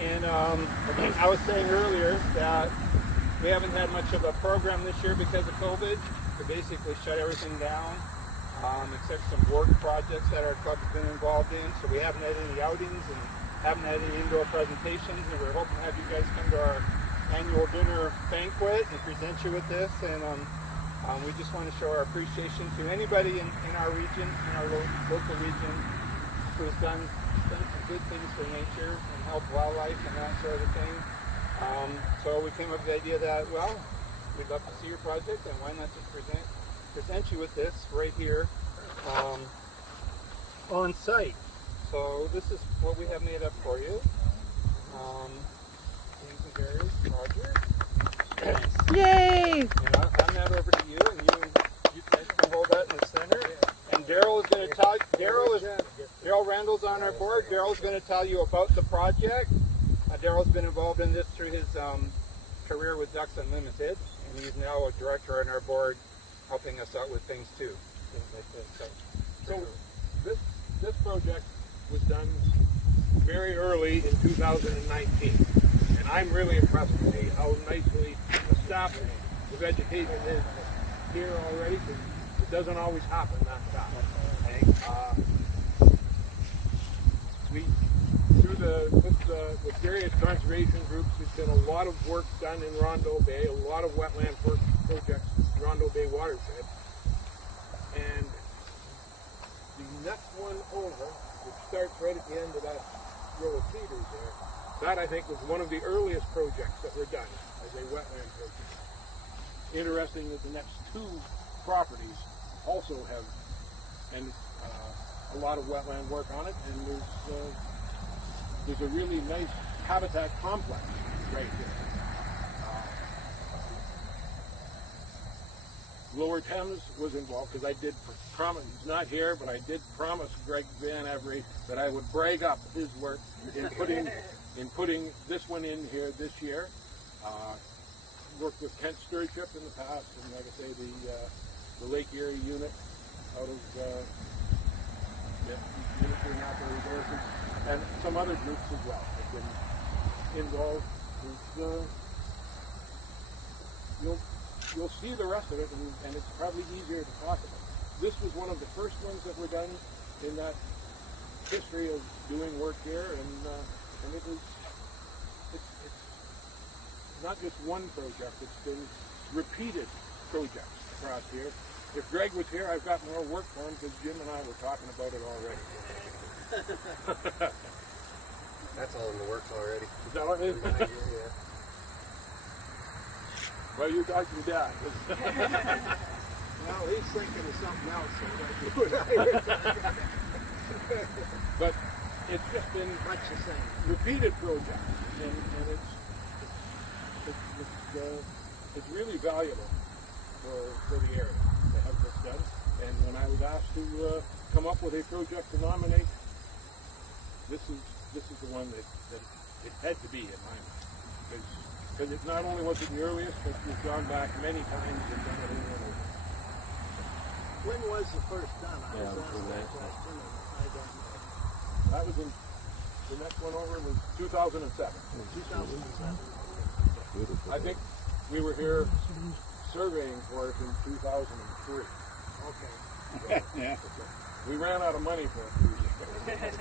And I was saying earlier that we haven't had much of a program this year because of COVID. We basically shut everything down, except some work projects that our club's been involved in. So we haven't had any outings and haven't had any indoor presentations. And we're hoping to have you guys come to our annual dinner banquet and present you with this. And we just want to show our appreciation to anybody in our region, in our local region, who's done some good things for nature and help wildlife and that sort of thing. So we came up with the idea that, well, we'd love to see your project, and why not just present you with this right here on site. So this is what we have made up for you. James and Gary, Rodger. Yay! And I'll hand over to you, and you guys can hold that in the center. And Daryl is going to tell you, Daryl Randall's on our board. Daryl's going to tell you about the project. Daryl's been involved in this through his career with Ducks Unlimited, and he's now a director on our board, helping us out with things too. Things like this. So this project was done very early in 2019, and I'm really impressed with how nicely established the vegetation is here already, because it doesn't always happen that fast. With various conservation groups, there's been a lot of work done in Rondeau Bay, a lot of wetland projects in Rondeau Bay watershed. And the next one over, which starts right at the end of that row of cedars there, that I think was one of the earliest projects that were done as a wetland project. Interesting that the next two properties also have a lot of wetland work on it, and there's a really nice habitat complex right here. Lower Thames was involved because I did promise, he's not here, but I did promise Greg Van Every that I would brag up his work in putting this one in here this year. Worked with Kent Stewardship in the past, and like I say, the Lake Erie unit out of Unitary Natural Resources, and some other groups as well have been involved. You'll see the rest of it, and it's probably easier to talk about. This was one of the first ones that were done in that history of doing work here, and it's not just one project, it's been repeated projects across here. If Greg was here, I've got more work for him because Jim and I were talking about it already. That's all in the works already. Is that what it is? Yeah. Well, you talk to Dad. Well, he's thinking of something else. So But it's just been much the same. repeated projects, and it's really valuable for the area to have this done. And when I was asked to come up with a project to nominate, this is the one that it had to be in my mind, because it not only was it the earliest, but we've gone back many times and done it over and over. When was the first done? I was asked that question, and I don't know. That was the next one over was 2007. 2007. I think we were here surveying for it in 2003. Okay. So, we ran out of money for a few years.